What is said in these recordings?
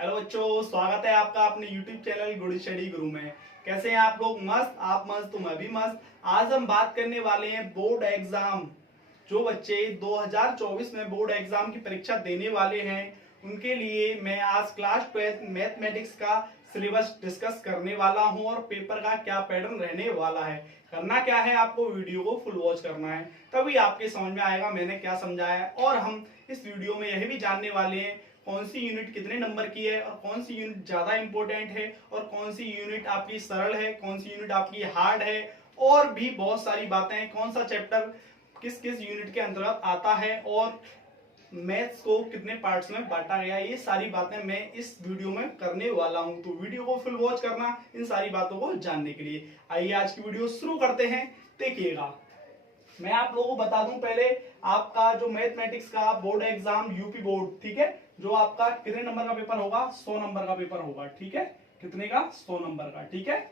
Hello बच्चों, स्वागत है आपका अपने YouTube चैनल गुड स्टडी गुरु में। कैसे हैं आप लोग? मस्त? आप मस्त तो मैं भी मस्त। आज हम बात करने वाले हैं बोर्ड एग्जाम। जो बच्चे 2024 में बोर्ड एग्जाम की परीक्षा देने वाले हैं उनके लिए मैं आज क्लास 12 मैथमेटिक्स का सिलेबस डिस्कस करने वाला हूं और पेपर का क्या पैटर्न रहने वाला है। करना क्या है, आपको वीडियो को फुल वॉच करना है, तभी आपके समझ में आएगा मैंने क्या समझाया है। और हम इस वीडियो में यह भी जानने वाले हैं कौन सी यूनिट कितने नंबर की है और कौन सी यूनिट ज्यादा इंपॉर्टेंट है और कौन सी यूनिट आपकी सरल है, कौन सी यूनिट आपकी हार्ड है, और भी बहुत सारी बातें हैं। कौन सा चैप्टर किस किस यूनिट के अंतर्गत आता है और मैथ्स को कितने पार्ट्स में बांटा गया, ये सारी बातें मैं इस वीडियो में करने वाला हूं। तो वीडियो को फुल वॉच करना इन सारी बातों को जानने के लिए। आइए आज की वीडियो शुरू करते हैं, देखिएगा। मैं आप लोगों को बता दूं पहले, आपका जो मैथमेटिक्स का बोर्ड एग्जाम यूपी बोर्ड, ठीक है, जो आपका कितने नंबर का पेपर होगा? 100 नंबर का पेपर होगा, ठीक है। कितने का? 100 नंबर का, ठीक है।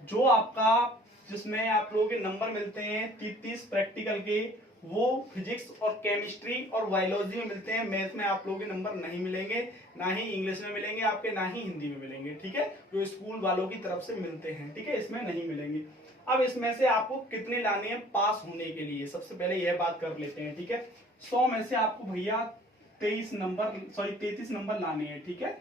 जो आपका जिसमें आप लोगों के नंबर मिलते हैं 30 प्रैक्टिकल के, वो फिजिक्स और केमिस्ट्री और बायोलॉजी में मिलते हैं। मैथ में आप लोगों के नंबर नहीं मिलेंगे, ना ही इंग्लिश में मिलेंगे आपके, ना ही हिंदी में मिलेंगे, ठीक है। जो स्कूल वालों की तरफ से मिलते हैं, ठीक है, इसमें नहीं मिलेंगे। अब इसमें से आपको कितने लाने हैं पास होने के लिए, सबसे पहले यह बात कर लेते हैं, ठीक है। 100 में से आपको भैया 33 नंबर लाने हैं, ठीक है,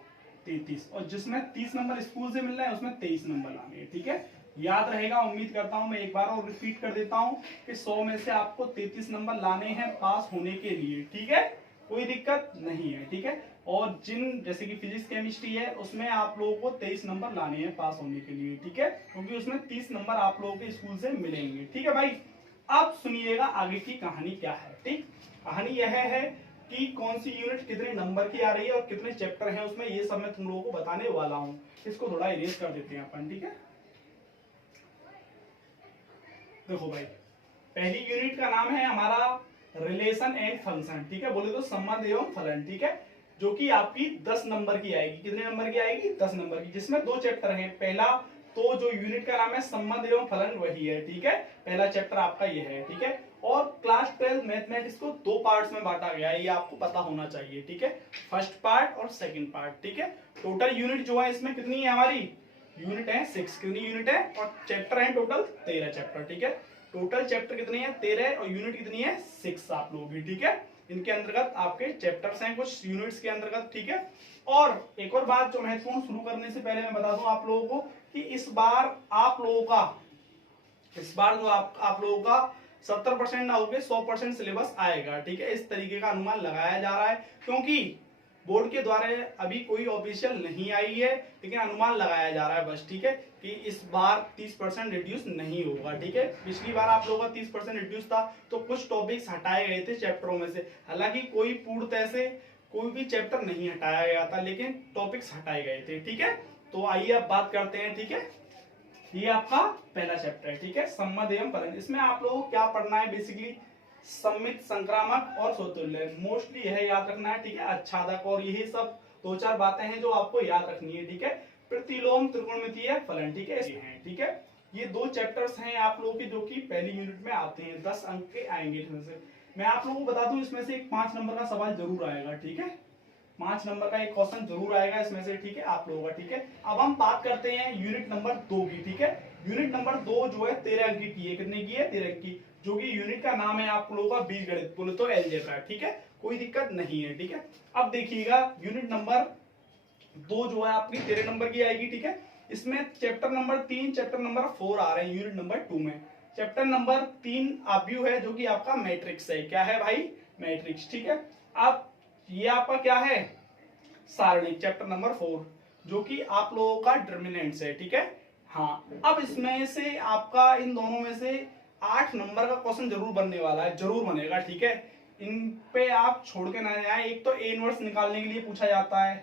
33। और जिसमें 30 नंबर स्कूल से मिल रहे हैं उसमें 23 नंबर लाने हैं, ठीक है। याद रहेगा, उम्मीद करता हूं। मैं एक बार और रिपीट कर देता हूं कि 100 में से आपको 33 नंबर लाने हैं पास होने के लिए, ठीक है, कोई दिक्कत नहीं है, ठीक है। और जिन जैसे कि फिजिक्स केमिस्ट्री है उसमें आप लोगों को 23 नंबर लाने हैं पास होने के लिए, ठीक है, क्योंकि उसमें 30 नंबर आप लोगों के स्कूल से मिलेंगे, ठीक है भाई। अब सुनिएगा आगे की कहानी क्या है, ठीक। कहानी यह है कि कौन सी यूनिट कितने नंबर की आ रही है और कितने चैप्टर हैं उसमें, ये सब मैं तुम लोगों को बताने वाला हूं। इसको थोड़ा इरेज कर देते हैं अपन, ठीक है। देखो भाई, पहली यूनिट का नाम है हमारा रिलेशन एंड फंक्शन, ठीक है, बोले तो संबंध एवं फलन, ठीक है, जो कि आपकी 10 नंबर की आएगी। कितने नंबर की आएगी? 10 नंबर की, जिसमें 2 चैप्टर हैं। पहला तो जो यूनिट का नाम है संबंध एवं फलन वही है, ठीक है, पहला चैप्टर आपका ये है, ठीक है। और क्लास 12 मैथमेटिक्स को 2 पार्ट्स में बांटा गया है, ये आपको पता होना चाहिए, ठीक है। फर्स्ट पार्ट और सेकंड पार्ट, ठीक है। टोटल यूनिट जो है इसमें कितनी है हमारी? यूनिट है 6। कितनी यूनिट है? और चैप्टर है टोटल 13 चैप्टर, ठीक है। टोटल चैप्टर कितने हैं? 13, और यूनिट कितनी है? 6 आप लोगों की, ठीक है। इनके अंतर्गत आपके चैप्टर्स हैं कुछ यूनिट्स के अंतर्गत, ठीक है। और एक और बात जो महत्वपूर्ण, शुरू करने से पहले मैं बता दूं आप लोगों को कि इस बार जो आप लोगों का 70% ना होके 100% सिलेबस आएगा, ठीक है। इस तरीके का अनुमान लगाया जा रहा है, क्योंकि बोर्ड के द्वारा अभी कोई ऑफिशियल नहीं आई है, लेकिन अनुमान लगाया जा रहा है बस, ठीक है, कि इस बार 30% रिड्यूस नहीं होगा, ठीक है। पिछली बार आप लोगों का 30% रिड्यूस था, तो कुछ टॉपिक्स हटाए गए थे चैप्टरों में से। हालांकि कोई पूर्णतः से कोई भी चैप्टर नहीं हटाया गया था, लेकिन टॉपिक्स हटाए गए थे, ठीक है। तो आइए अब बात करते हैं, ठीक है। ये आपका पहला चैप्टर है, ठीक है, संबंध एवं फलन। इसमें आप लोगों को क्या पढ़ना है? बेसिकली सममित, संक्रामक और समतुल्य, मोस्टली यह याद रखना है, ठीक है। आच्छादक और यही सब 2-4 बातें हैं जो आपको याद रखनी है, ठीक है। प्रतिलोम, त्रिकोणमितीय फलन, ठीक है, ठीक है। ये 2 चैप्टर्स हैं आप लोगों के जो कि पहली यूनिट में आते हैं, 10 अंक के आएंगे इसमें से। मैं आप लोगों को बता दूं इसमें से एक 5 नंबर का सवाल जरूर आएगा, ठीक है। 5 नंबर का एक क्वेश्चन जरूर आएगा इसमें से, ठीक है, आप लोगों का, ठीक है। अब हम बात करते हैं यूनिट नंबर 2 की, ठीक है। यूनिट नंबर 2 जो है 13 अंक की है। कितने की है? 13 अंक की, जो कि यूनिट का नाम है आप लोगों का बीजगणित, बोले तो अलजेब्रा, ठीक है, कोई दिक्कत नहीं है, ठीक है। अब देखिएगा, यूनिट नंबर 2 जो है आपकी 13 नंबर की आएगी, ठीक है। इसमें चैप्टर नंबर 3, चैप्टर नंबर 4 आ रहे हैं यूनिट नंबर 2 में। चैप्टर नंबर 3 आव्यूह है, जो कि आपका मैट्रिक्स है। क्या है भाई? मैट्रिक्स, ठीक है। अब ये आपका क्या है? सारणिक, चैप्टर नंबर 4, जो कि आप लोगों का डिटरमिनेंट्स है, ठीक है। हाँ, अब इसमें से आपका इन दोनों में से 8 नंबर का क्वेश्चन जरूर बनने वाला है, जरूर बनेगा, ठीक है। इन पे आप छोड़ के ना जाए। एक तो ए इनवर्स निकालने के लिए पूछा जाता है,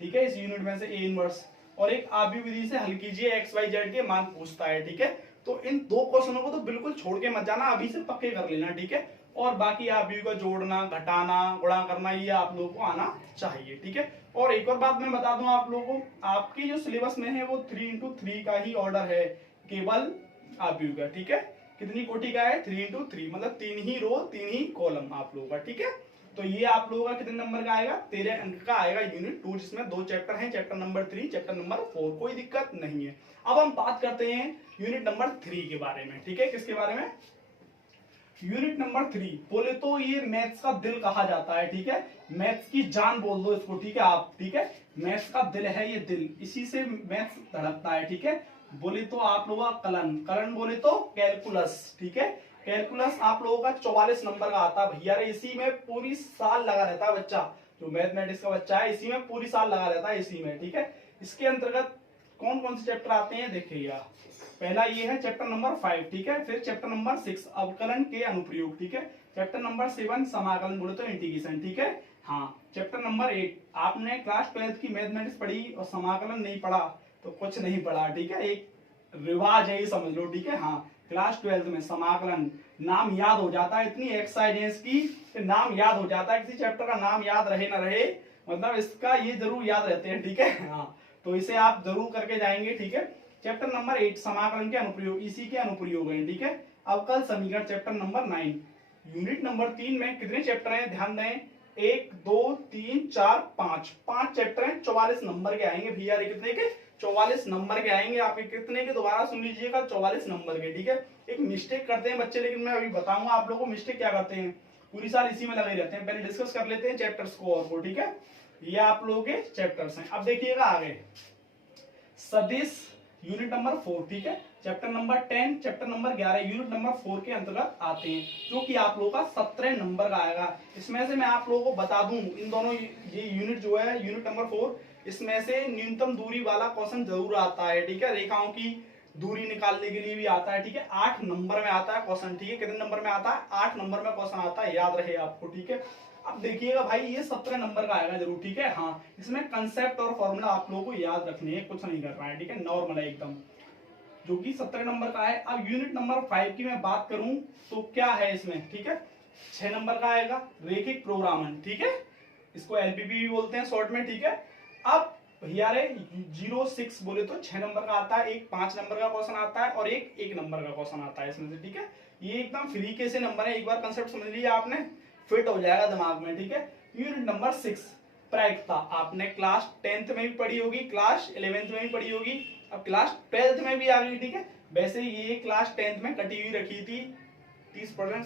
ठीक है, इस यूनिट में से ए इनवर्स, और एक आव्यूह विधि से हल कीजिए, एक्स वाई जेड के मान पूछता है, ठीक है। तो इन 2 क्वेश्चनों को तो बिल्कुल छोड़ के मत जाना, अभी से पक्के कर लेना, ठीक है। और बाकी आव्यूह का जोड़ना, घटाना, गुणा करना, ये आप लोगों को आना चाहिए, ठीक है। और एक और बात मैं बता दूं आप लोगों को, आपकी जो सिलेबस में है वो 3x3 का ही ऑर्डर है, केवल आव्यूह का, ठीक है। कितनी कोटि का है? 3x3, मतलब 3 ही रो 3 ही कॉलम आप लोगों का, ठीक है। तो ये आप लोगों का कितने नंबर का आएगा, 13 अंक का आएगा यूनिट 2, जिसमें 2 चैप्टर हैं, चैप्टर नंबर 3, चैप्टर नंबर 4, कोई दिक्कत नहीं है। अब हम बात करते हैं यूनिट नंबर 3 के बारे में, ठीक है। किसके बारे में, यूनिट नंबर 3 बोले तो ये मैथ्स का दिल कहा जाता है, ठीक है। मैथ्स की जान बोल दो इसको, ठीक है आप, ठीक है। मैथ्स का दिल है ये, दिल, इसी से मैथ्स धड़कता है, ठीक है। बोले तो आप लोगों का कलन, कलन बोले तो कैलकुलस, ठीक है। कैलकुलस आप लोगों का 44 नंबर का आता है भैया, इसी में पूरी साल लगा रहता है बच्चा, जो मैथमेटिक्स का बच्चा है इसी में पूरी साल लगा रहता है, इसी में, ठीक है। इसके अंतर्गत कौन कौन से चैप्टर आते हैं देखिएगा। पहला ये है चैप्टर नंबर 5, ठीक है। फिर चैप्टर नंबर 6 अवकलन के अनुप्रयोग, ठीक है। चैप्टर नंबर 7 समाकलन बोले तो इंटीग्रेशन, ठीक है। हाँ, चैप्टर नंबर 8 आपने क्लास 12 की मैथमेटिक्स पढ़ी और समाकलन नहीं पढ़ा तो कुछ नहीं पढ़ा, ठीक है। एक रिवाज है ये समझ लो, ठीक है। हाँ, क्लास 12 में समाकलन नाम याद हो जाता है, इतनी एक्साइटेंस की नाम याद हो जाता है, किसी चैप्टर का नाम याद रहे ना रहे, मतलब इसका ये जरूर याद रहते हैं, ठीक है। हाँ, तो इसे आप जरूर करके जाएंगे, ठीक है। चैप्टर नंबर 8 समाकलन के अनुप्रयोग, इसी के अनुप्रयोग हैं, ठीक है। अवकल समीकरण चैप्टर नंबर 9। यूनिट नंबर 3 में कितने चैप्टर हैं ध्यान दें, 1 2 3 4 5 चैप्टर हैं, 44 नंबर के आएंगे भैया, कितने के, 44 नंबर के आएंगे आपके, कितने के दोबारा सुन लीजिएगा, 44 नंबर के, ठीक है। एक मिस्टेक करते हैं बच्चे, लेकिन मैं अभी बताऊंगा आप लोगों को मिस्टेक क्या करते हैं, पूरी साल इसी में लगे रहते हैं। पहले डिस्कस कर लेते हैं चैप्टर्स को और को, ठीक है। ये आप लोगों के चैप्टर्स हैं। अब देखिएगा आगे सदिश यूनिट नंबर 4, ठीक है। Chapter number 10, chapter number 11 unit number 4 के अंतर्गत आते हैं, जो कि आप लोगों का 17 नंबर का आएगा। इसमें से मैं आप लोगों को बता दूं, इन दोनों ये यूनिट जो है यूनिट नंबर 4, इसमें से न्यूनतम दूरी वाला क्वेश्चन जरूर आता है, ठीक है। रेखाओं की दूरी निकालने के लिए भी आता है, ठीक है। 8 नंबर में आता है क्वेश्चन, ठीक है। कितने नंबर में आता है, 8 नंबर में क्वेश्चन आता है, याद रहे आपको, ठीक है। अब देखिएगा भाई ये 17 नंबर का आएगा जरूर, ठीक है। हाँ, इसमें कंसेप्ट और फॉर्मूला आप लोगों को याद रखने हैं, कुछ नहीं करना है, ठीक है। नॉर्मल है एकदम, जो कि 17 नंबर का है। अब यूनिट नंबर 5 की मैं बात करूं तो क्या है इसमें, ठीक है। 6 नंबर का आएगा रेखिक प्रोग्रामन, ठीक है। इसको एलपीपी भी बोलते हैं शॉर्ट में, ठीक है। अब भैया रे 06 बोले तो 6 नंबर का आता है, एक 5 नंबर का क्वेश्चन आता है और एक 1 नंबर का क्वेश्चन आता है इसमें से, ठीक है। ये एकदम फ्री के से नंबर है, एक बार कंसेप्ट समझ लिया आपने, फिट हो जाएगा दिमाग में, ठीक है। यूनिट नंबर 6 प्रायिकता, आपने क्लास 10th में भी पढ़ी होगी, क्लास 11th में भी पढ़ी होगी, अब क्लास 12th में भी आ गई, ठीक है। वैसे ये क्लास 10th में कटी हुई रखी थी, 30%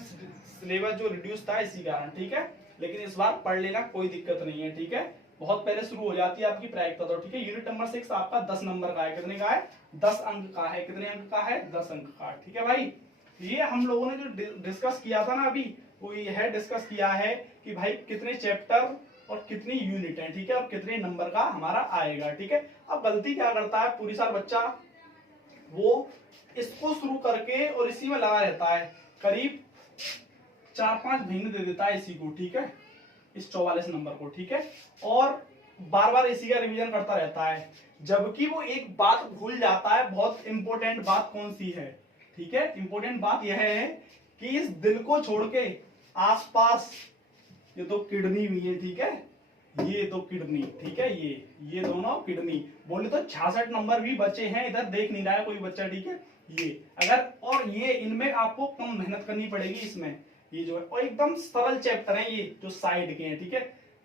सिलेबस जो रिड्यूस था इसी कारण, ठीक है। लेकिन इस बार पढ़ लेना, कोई दिक्कत नहीं है, ठीक है। बहुत पहले शुरू हो जाती है आपकी प्रायिकता, तो ठीक है। यूनिट नंबर 6 आपका 10 नंबर का है, कितने का है, 10 अंक का है, कितने अंक का है, 10 अंक का, ठीक है भाई। ये हम लोगों ने जो डिस्कस किया था ना अभी, वो ये है डिस्कस किया है कि भाई कितने चैप्टर और कितनी यूनिट है, ठीक है, और कितने नंबर का हमारा आएगा, ठीक है। अब गलती क्या करता है पूरी साल बच्चा, वो इसको शुरू करके और इसी में लगा रहता है, करीब 4-5 महीने दे देता है इसी को, ठीक है, इस 44 नंबर को, ठीक है। और बार बार इसी का रिवीजन करता रहता है, जबकि वो एक बात भूल जाता है, बहुत इंपॉर्टेंट बात कौन सी है, ठीक है। इंपॉर्टेंट बात यह है कि इस दिल को छोड़ के आसपास ये तो किडनी भी है, ठीक है, ये तो किडनी, ठीक है, ये दोनों किडनी, बोले तो 66 नंबर भी बचे हैं, इधर देख नहीं रहा है कोई बच्चा, ठीक है। ये अगर, और ये इनमें आपको कम मेहनत करनी पड़ेगी इसमें, ये जो है, और एकदम सरल चैप्टर है ये जो साइड के हैं, ठीक है।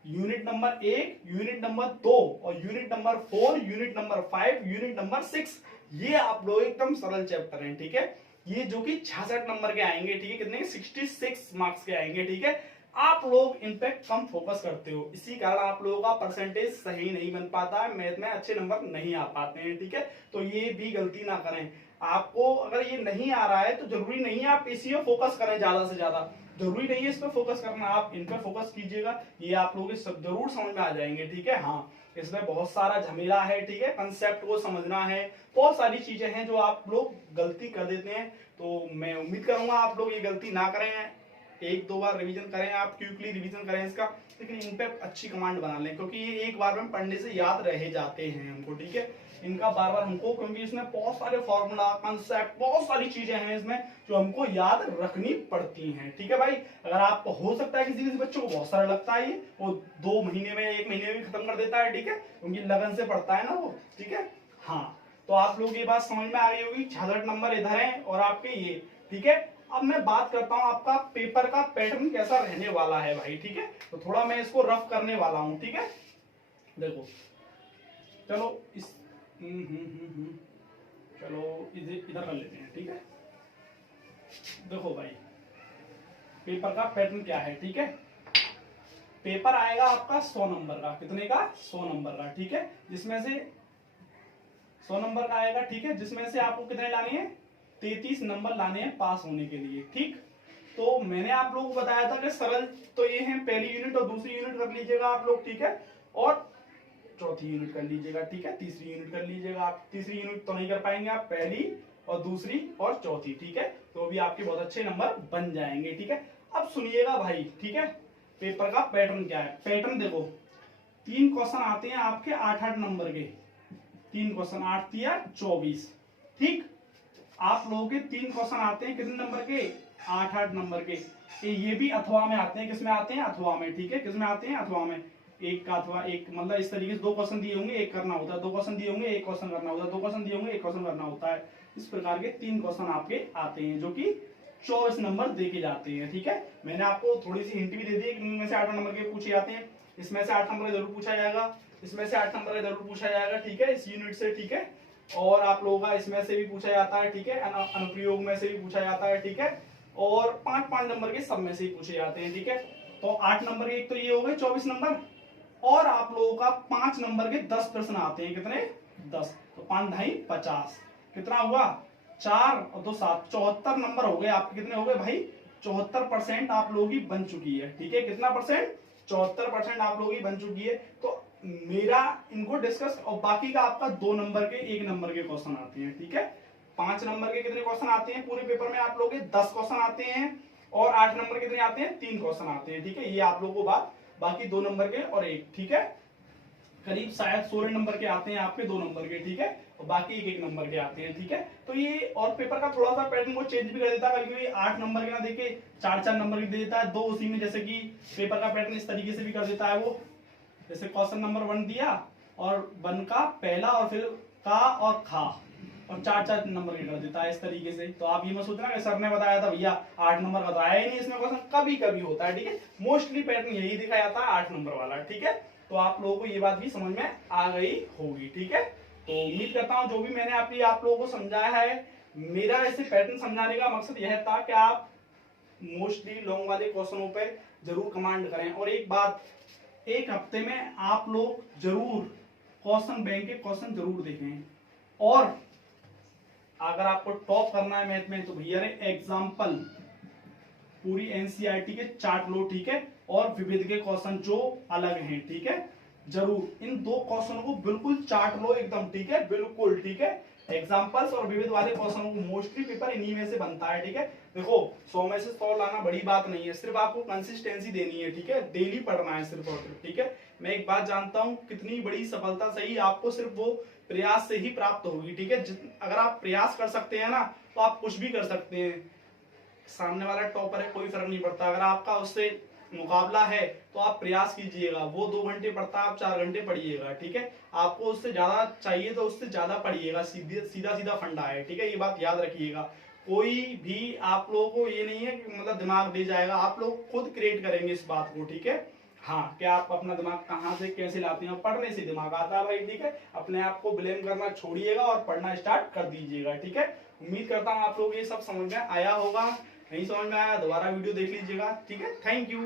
यूनिट नंबर 1, यूनिट नंबर 2 और unit number 4, unit number 5, unit number 6, ये आप लोग एकदम सरल चैप्टर हैं, ठीक है। ये जो कि 66 नंबर के आएंगे, ठीक है, कितने के, 66 मार्क्स के आएंगे, ठीक है। आप लोग इन पे कम फोकस करते हो, इसी कारण आप लोगों का परसेंटेज सही नहीं बन पाता है, मैथ में अच्छे नंबर नहीं आ पाते हैं, ठीक है। तो ये भी गलती ना करें, आपको अगर ये नहीं आ रहा है तो जरूरी नहीं है आप इसी में फोकस करें ज्यादा से ज्यादा, जरूरी नहीं है इस पर फोकस करना, आप इन पर फोकस कीजिएगा, ये आप लोग जरूर समझ में आ जाएंगे, ठीक है। हाँ, इसमें बहुत सारा झमेला है, ठीक है, कंसेप्ट को समझना है, बहुत सारी चीजें हैं जो आप लोग गलती कर देते हैं। तो मैं उम्मीद करूंगा आप लोग ये गलती ना करें, 1-2 बार रिवीजन करें, आप क्विकली रिवीजन करें इसका, लेकिन इन पे अच्छी कमांड बना लें, क्योंकि ये एक बार में पढ़ने से याद रह जाते हैं हमको, ठीक है। इनका बार बार हमको, क्योंकि इसमें बहुत सारे फॉर्मूला, कंसेप्ट, बहुत सारी चीजें हैं इसमें जो हमको याद रखनी पड़ती हैं, ठीक है भाई। अगर आप, हो सकता है किसी किसी बच्चों को बहुत सारा लगता है, ये वो 2 महीने में 1 महीने में खत्म कर देता है, ठीक है, क्योंकि लगन से पढ़ता है ना वो, ठीक है। हाँ, तो आप लोग ये बात समझ में आ गई होगी, 66 नंबर इधर है और आपके ये, ठीक है। अब मैं बात करता हूं आपका पेपर का पैटर्न कैसा रहने वाला है भाई, ठीक है। तो थोड़ा मैं इसको रफ करने वाला हूं, ठीक है। देखो चलो इस चलो इसे इधर कर लेते हैं, ठीक है। देखो भाई पेपर का पैटर्न क्या है, ठीक है। पेपर आएगा आपका 100 नंबर का, कितने का? 100 नंबर का, ठीक है। जिसमें से 100 नंबर का आएगा, ठीक है। जिसमें से आपको कितने लाने हैं? 33 नंबर लाने हैं पास होने के लिए, ठीक। तो मैंने आप लोगों को बताया था कि सरल तो ये है, पहली यूनिट और दूसरी यूनिट कर लीजिएगा आप लोग, ठीक है। और चौथी यूनिट कर लीजिएगा, ठीक है। तीसरी यूनिट कर लीजिएगा आप। तीसरी यूनिट तो नहीं कर पाएंगे आप, पहली और दूसरी और चौथी, ठीक है। तो भी आपके बहुत अच्छे नंबर बन जाएंगे, ठीक है। अब सुनिएगा भाई, ठीक है। पेपर का पैटर्न क्या है? पैटर्न देखो, 3 क्वेश्चन आते हैं आपके 8-8 नंबर के। 3 क्वेश्चन, 8 या 24, ठीक। आप लोगों के 3 क्वेश्चन आते हैं कितने नंबर के? 8-8 नंबर के। ये भी अथवा में आते हैं, किसमें आते हैं? अथवा में, ठीक है। किसमें आते हैं? अथवा में। एक का अथवा, एक मतलब इस तरीके से 2 क्वेश्चन दिए होंगे, एक करना होता है। 2 क्वेश्चन दिए होंगे, एक क्वेश्चन करना होता है। 2 क्वेश्चन दिए होंगे, एक क्वेश्चन करना होता है। इस प्रकार के 3 क्वेश्चन आपके आते हैं, जो कि 24 नंबर देके जाते हैं, ठीक है। मैंने आपको थोड़ी सी हिंट भी दे दी है कि इनमें से 8 नंबर के पूछे जाते हैं। इसमें से 8 नंबर का जरूर पूछा जाएगा, इसमें से 8 नंबर का जरूर पूछा जाएगा, ठीक है, इस यूनिट से, ठीक है। और आप लोगों का इसमें से भी पूछा जाता है, ठीक है। अनुप्रयोग में से भी पूछा जाता है, ठीक है। और 5-5 नंबर के सब में से ही पूछे जाते हैं, ठीक है। तो 8 नंबर के एक तो ये हो गए 24 नंबर, और आप लोगों का 5 नंबर के 10 प्रश्न आते हैं। कितने? 10। तो 5 ढाई 50, कितना हुआ? 4 और 2 7, 74 नंबर हो गए आपके। कितने हो गए भाई? 74% आप लोगों की बन चुकी है, ठीक है। कितना परसेंट? 74% आप लोगों की बन चुकी है। तो मेरा इनको डिस्कस, और बाकी का आपका 2 नंबर के 1 नंबर के क्वेश्चन आते हैं, ठीक है। 5 नंबर के कितने क्वेश्चन आते हैं पूरे पेपर में? आप लोगों के 10 क्वेश्चन आते हैं। और 8 नंबर कितने आते हैं? 3 क्वेश्चन आते हैं, ठीक है। ये आप लोगों को बात, बाकी 2 नंबर के और 1, ठीक है। करीब शायद 16 नंबर के आते हैं आपके 2 नंबर के, ठीक है। और बाकी 1-1 नंबर के आते हैं, ठीक है। तो ये और पेपर का थोड़ा सा पैटर्न को चेंज भी कर देता है, कभी 8 नंबर के ना देके 4-4 नंबर के दे देता है, 2 उसी में। जैसे कि पेपर का पैटर्न इस तरीके से भी कर देता है वो, जैसे क्वेश्चन नंबर 1 दिया, और 1 का पहला, और फिर का और खा, और 4-4 नंबर के कर देता है इस तरीके से। तो आप ये मत सोचना कि सर ने बताया था भैया 8 नंबर बताया ही नहीं इसमें क्वेश्चन, कभी कभी होता है, ठीक है। मोस्टली पैटर्न यही दिखाया जाता है 8 नंबर वाला, ठीक है। तो आप लोगों को ये बात भी समझ में आ गई होगी, ठीक है। तो उम्मीद करता हूं जो भी मैंने आप लोगों को समझाया है, मेरा ऐसे पैटर्न समझाने का मकसद यह था कि आप मोस्टली लॉन्ग वाले क्वेश्चनों पे जरूर कमांड करें। और एक बात, एक हफ्ते में आप लोग जरूर क्वेश्चन बैंक के क्वेश्चन जरूर देखें। और अगर आपको टॉप करना है मैथ में, तो भैया एग्जाम्पल पूरी एनसीईआरटी के चार्ट लो, ठीक है। और विविध के क्वेश्चन जो अलग हैं, ठीक है। जरूर इन 2 क्वेश्चनों को बिल्कुल चार्ट लो एकदम, ठीक है, बिल्कुल, ठीक है। एग्जाम्पल्स और विविध वाले क्वेश्चनों को मोस्टली पेपर इन्हीं में से बनता है, ठीक है। देखो 100 में से 100 लाना बड़ी बात नहीं है, सिर्फ आपको कंसिस्टेंसी देनी है, ठीक है। डेली पढ़ना है सिर्फ और सिर्फ, ठीक है। मैं एक बात जानता हूं, कितनी बड़ी सफलता सही आपको सिर्फ वो प्रयास से ही प्राप्त होगी, ठीक है। अगर आप प्रयास कर सकते हैं ना, तो आप कुछ भी कर सकते हैं। सामने वाला टॉपर है, कोई फर्क नहीं पड़ता। अगर आपका उससे मुकाबला है, तो आप प्रयास कीजिएगा। वो 2 घंटे पढ़ता है, आप 4 घंटे पढ़िएगा, ठीक है। आपको उससे ज्यादा चाहिए तो उससे ज्यादा पढ़िएगा, सीधा सीधा फंडा है, ठीक है। ये बात याद रखिएगा। कोई भी आप लोगों को ये नहीं है कि मतलब दिमाग दे जाएगा, आप लोग खुद क्रिएट करेंगे इस बात को, ठीक है। हाँ, क्या आप अपना दिमाग कहाँ से कैसे लाते हैं? पढ़ने से दिमाग आता है भाई, ठीक है। अपने आप को ब्लेम करना छोड़िएगा और पढ़ना स्टार्ट कर दीजिएगा, ठीक है। उम्मीद करता हूँ आप लोग ये सब समझ में आया होगा। नहीं समझ में आया दोबारा वीडियो देख लीजिएगा, ठीक है। Thank you.